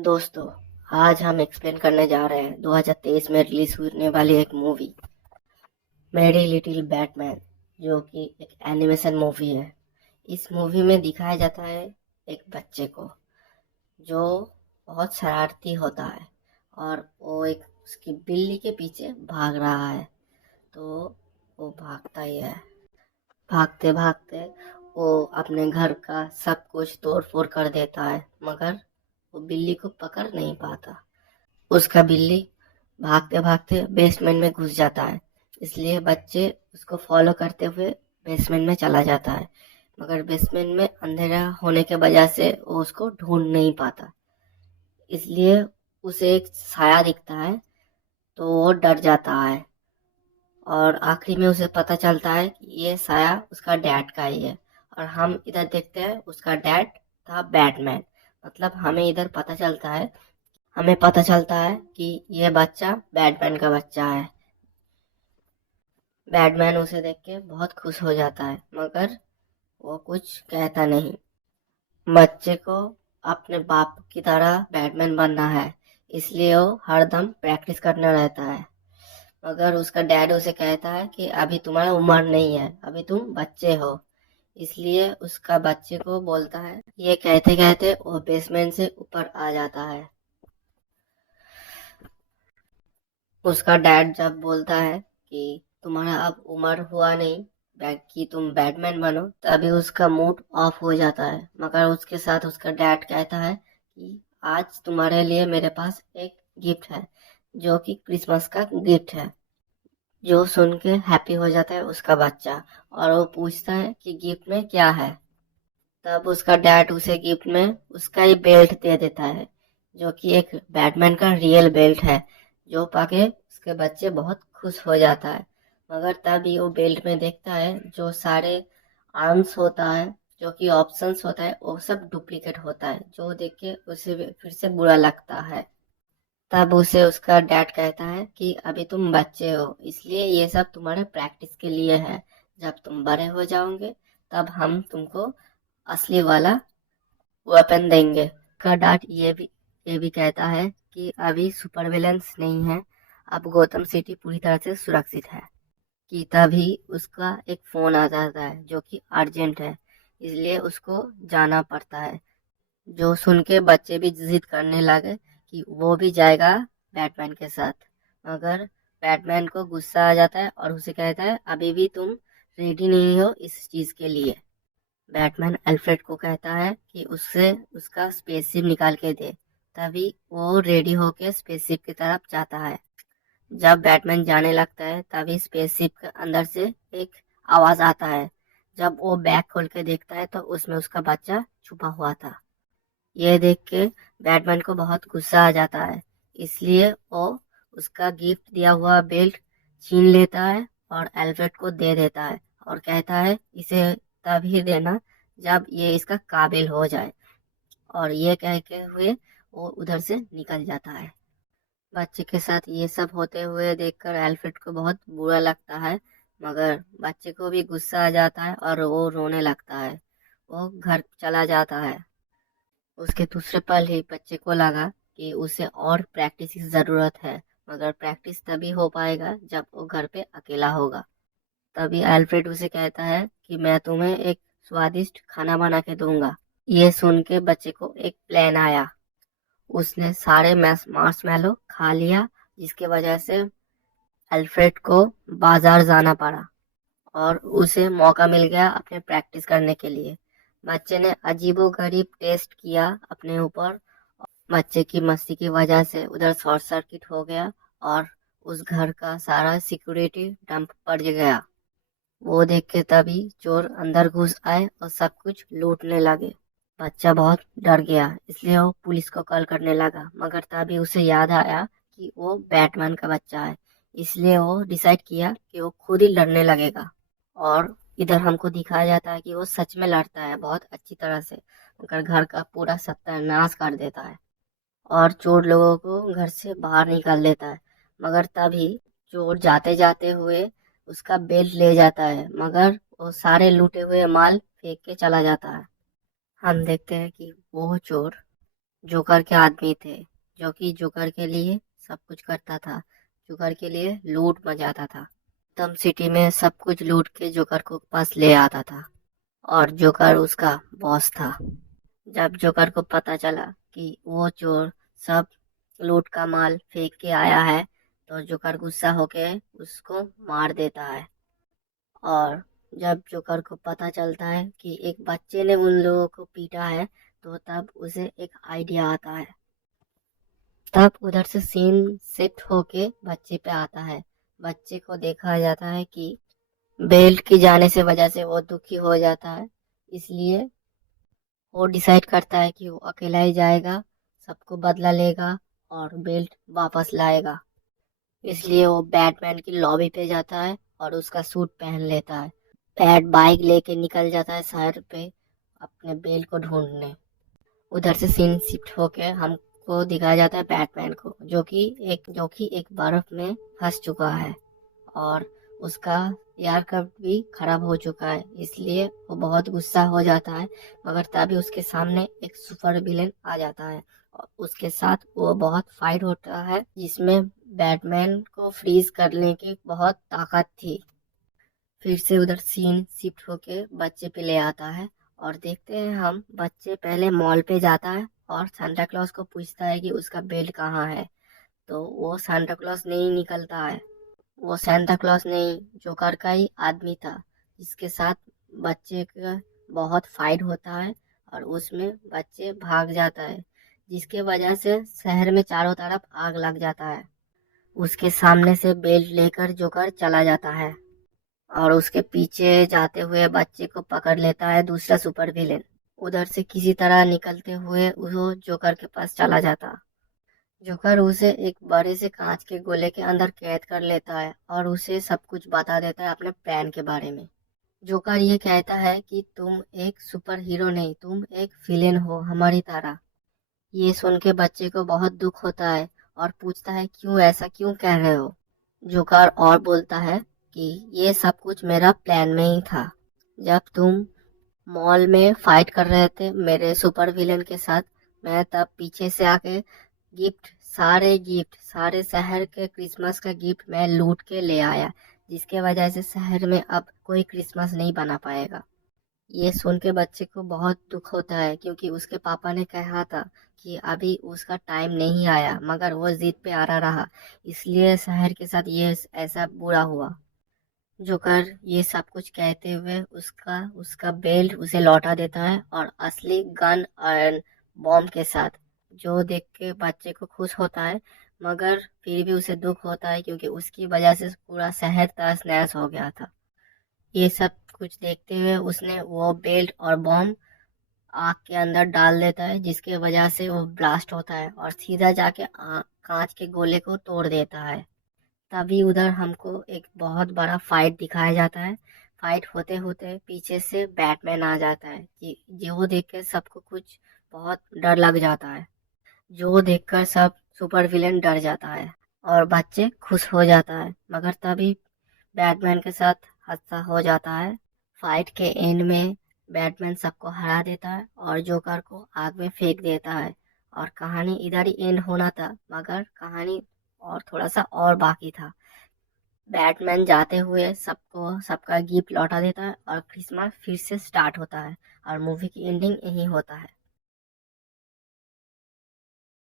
दोस्तों, आज हम एक्सप्लेन करने जा रहे हैं 2023 में रिलीज होने वाली एक मूवी मेरी लिटिल बैटमैन, जो कि एक एनिमेशन मूवी है। इस मूवी में दिखाया जाता है एक बच्चे को जो बहुत शरारती होता है और वो एक उसकी बिल्ली के पीछे भाग रहा है। तो वो भागता ही है। भागते भागते वो अपने घर का सब कुछ तोड़ फोड़ कर देता है, मगर वो बिल्ली को पकड़ नहीं पाता। उसका बिल्ली भागते भागते बेसमेंट में घुस जाता है, इसलिए बच्चे उसको फॉलो करते हुए बेसमेंट में चला जाता है। मगर बेसमेंट में अंधेरा होने के वजह से वो उसको ढूंढ नहीं पाता, इसलिए उसे एक साया दिखता है। तो वो डर जाता है और आखिरी में उसे पता चलता है कि ये साया उसका डैड का ही है। और हम इधर देखते हैं उसका डैड था बैटमैन। मतलब हमें पता चलता है कि ये बच्चा बैटमैन का बच्चा है। बैटमैन उसे देख के बहुत खुश हो जाता है, मगर वो कुछ कहता नहीं। बच्चे को अपने बाप की तरह बैटमैन बनना है, इसलिए वो हरदम प्रैक्टिस करना रहता है। मगर उसका डैड उसे कहता है कि अभी तुम्हारी उम्र नहीं है, अभी तुम बच्चे हो। इसलिए उसका बच्चे को बोलता है। ये कहते कहते वो बेसमेंट से ऊपर आ जाता है। उसका डैड जब बोलता है कि तुम्हारा अब उम्र हुआ नहीं कि तुम बैटमैन बनो, तभी उसका मूड ऑफ हो जाता है। मगर उसके साथ उसका डैड कहता है कि आज तुम्हारे लिए मेरे पास एक गिफ्ट है, जो कि क्रिसमस का गिफ्ट है। जो सुन के हैप्पी हो जाता है उसका बच्चा, और वो पूछता है कि गिफ्ट में क्या है। तब उसका डैड उसे गिफ्ट में उसका ही बेल्ट दे देता है, जो कि एक बैटमैन का रियल बेल्ट है। जो पाके उसके बच्चे बहुत खुश हो जाता है। मगर तभी वो बेल्ट में देखता है जो सारे आर्म्स होता है, जो कि ऑप्शंस होता है, वो सब डुप्लीकेट होता है। जो देख के उसे फिर से बुरा लगता है। तब उसे उसका डैड कहता है कि अभी तुम बच्चे हो, इसलिए ये सब तुम्हारे प्रैक्टिस के लिए है। जब तुम बड़े हो जाओगे तब हम तुमको असली वाला वेपन देंगे। का डार्ट ये भी कहता है कि अभी सुपर विलेंस नहीं है, अब गौतम सिटी पूरी तरह से सुरक्षित है। कि तभी उसका एक फोन आ जाता है जो कि अर्जेंट है, इसलिए उसको जाना पड़ता है। जो सुन के बच्चे भी जिद करने लगे कि वो भी जाएगा बैटमैन के साथ। मगर बैटमैन को गुस्सा आ जाता है और उसे कहता है अभी भी तुम रेडी नहीं हो इस चीज के लिए। बैटमैन अल्फ्रेड को कहता है कि उससे उसका स्पेसशिप निकाल के दे। तभी वो रेडी होके स्पेसशिप की तरफ जाता है। जब बैटमैन जाने लगता है तभी स्पेसशिप के अंदर से एक आवाज आता है। जब वो बैग खोल के देखता है तो उसमें उसका बच्चा छुपा हुआ था। यह देख के बैटमैन को बहुत गुस्सा आ जाता है, इसलिए वो उसका गिफ्ट दिया हुआ बेल्ट छीन लेता है और एल्फ्रेड को दे देता है और कहता है इसे तभी देना जब ये इसका काबिल हो जाए। और ये कह के हुए वो उधर से निकल जाता है। बच्चे के साथ ये सब होते हुए देखकर एल्फ्रेड को बहुत बुरा लगता है, मगर बच्चे को भी गुस्सा आ जाता है और वो रोने लगता है। वो घर चला जाता है। उसके दूसरे पल ही बच्चे को लगा कि उसे और प्रैक्टिस की जरूरत है, मगर प्रैक्टिस तभी हो पाएगा जब वो घर पे अकेला होगा। तभी अल्फ्रेड उसे कहता है कि मैं तुम्हें एक स्वादिष्ट खाना बना के दूंगा। ये सुन के बच्चे को एक प्लान आया। उसने सारे मार्शमैलो खा लिया, जिसके वजह से अल्फ्रेड को बाजार जाना पड़ा और उसे मौका मिल गया अपने प्रैक्टिस करने के लिए। बच्चे ने अजीबोगरीब टेस्ट किया अपने ऊपर। बच्चे की मस्ती की वजह से उधर शॉर्ट सर्किट हो गया और उस घर का सारा सिक्योरिटी डंप पड़ गया। वो देख के तभी चोर अंदर घुस आए और सब कुछ लूटने लगे। बच्चा बहुत डर गया, इसलिए वो पुलिस को कॉल करने लगा। मगर तभी उसे याद आया कि वो बैटमैन का बच्चा है, इसलिए वो डिसाइड किया कि वो खुद ही लड़ने लगेगा। और इधर हमको दिखाया जाता है कि वो सच में लड़ता है बहुत अच्छी तरह से, मगर घर का पूरा सत्यानाश कर देता है और चोर लोगों को घर से बाहर निकाल देता है। मगर तभी चोर जाते जाते हुए उसका बेल्ट ले जाता है, मगर वो सारे लूटे हुए माल फेंक के चला जाता है। हम देखते हैं कि वो चोर जोकर के आदमी थे, जो कि जोकर के लिए सब कुछ करता था, जोकर के लिए लूट मचाता था। तम सिटी में सब कुछ लूट के जोकर को पास ले आता था, और जोकर उसका बॉस था। जब जोकर को पता चला कि वो चोर सब लूट का माल फेंक के आया है, तो जोकर गुस्सा होके उसको मार देता है। और जब जोकर को पता चलता है कि एक बच्चे ने उन लोगों को पीटा है, तो तब उसे एक आइडिया आता है। तब उधर से सीन शिफ्ट होके बच्चे पे आता है। बच्चे को देखा जाता है कि बेल्ट की जाने से वजह से वो दुखी हो जाता है, इसलिए वो डिसाइड करता है कि वो अकेला ही जाएगा, सबको बदला लेगा और बेल्ट वापस लाएगा। इसलिए वो बैटमैन की लॉबी पे जाता है और उसका सूट पहन लेता है। बैट बाइक लेके निकल जाता है शहर पे अपने बेल्ट को ढूंढने। उधर से सीन शिफ्ट होके हमको दिखाया जाता है बैटमैन को, जो कि एक बर्फ में फंस चुका है, और उसका एयरक्राफ्ट भी खराब हो चुका है, इसलिए वो बहुत गुस्सा हो जाता है। मगर तभी उसके सामने एक सुपर विलेन आ जाता है, और उसके साथ वो बहुत फाइट होता है, जिसमें बैटमैन को फ्रीज करने की बहुत ताकत थी। फिर से उधर सीन शिफ्ट होके बच्चे पे ले आता है, और देखते हैं हम बच्चे पहले मॉल पे जाता है और सांता क्लॉज को पूछता है कि उसका बेल्ट कहाँ है। तो वो सांता क्लॉज नहीं निकलता है, वो सांता क्लॉज नहीं, जोकर का ही आदमी था, जिसके साथ बच्चे का बहुत फाइट होता है, और उसमें बच्चे भाग जाता है, जिसके वजह से शहर में चारों तरफ आग लग जाता है। उसके सामने से बेल्ट लेकर जोकर चला जाता है, और उसके पीछे जाते हुए बच्चे को पकड़ लेता है दूसरा सुपर विलेन। उधर से किसी तरह निकलते हुए वो जोकर के पास चला जाता। जोकर उसे एक बड़े से कांच के गोले के अंदर कैद कर लेता है, और उसे सब कुछ बता देता है अपने प्लान के बारे में। जोकर ये कहता है कि तुम एक सुपर हीरो नहीं, तुम एक विलेन हो हमारी तरह। ये सुन के बच्चे को बहुत दुख होता है, और पूछता है क्यों, ऐसा क्यों कह रहे हो। जोकर और बोलता है कि ये सब कुछ मेरा प्लान में ही था। जब तुम मॉल में फाइट कर रहे थे मेरे सुपर विलेन के साथ, मैं तब पीछे से आके गिफ्ट सारे शहर के क्रिसमस का गिफ्ट मैं लूट के ले आया, जिसके वजह से शहर में अब कोई क्रिसमस नहीं बना पाएगा। ये सुन के बच्चे को बहुत दुख होता है, क्योंकि उसके पापा ने कहा था कि अभी उसका टाइम नहीं आया, मगर वो जिद पे आ रहा, इसलिए शहर के साथ ये ऐसा बुरा हुआ। जोकर ये सब कुछ कहते हुए उसका उसका बेल्ट उसे लौटा देता है, और असली गन और बॉम्ब के साथ, जो देख के बच्चे को खुश होता है, मगर फिर भी उसे दुख होता है, क्योंकि उसकी वजह से पूरा शहर तहस नहस हो गया था। ये सब कुछ देखते हुए उसने वो बेल्ट और बॉम्ब आग के अंदर डाल देता है, जिसके वजह से वो ब्लास्ट होता है और सीधा जाके कांच के गोले को तोड़ देता है। तभी उधर हमको एक बहुत बड़ा फाइट दिखाया जाता है। फाइट होते होते पीछे से बैटमैन आ जाता है, जो देख के सबको कुछ बहुत डर लग जाता है। जो देखकर सब सुपर विलेन डर जाता है, और बच्चे खुश हो जाता है, मगर तभी बैटमैन के साथ हादसा हो जाता है। फाइट के एंड में बैटमैन सबको हरा देता है और जोकर को आग में फेंक देता है, और कहानी इधर ही एंड होना था, मगर कहानी और थोड़ा सा और बाकी था। बैटमैन जाते हुए सबको सबका गिफ्ट लौटा देता है, और क्रिसमस फिर से स्टार्ट होता है, और मूवी की एंडिंग यही होता है।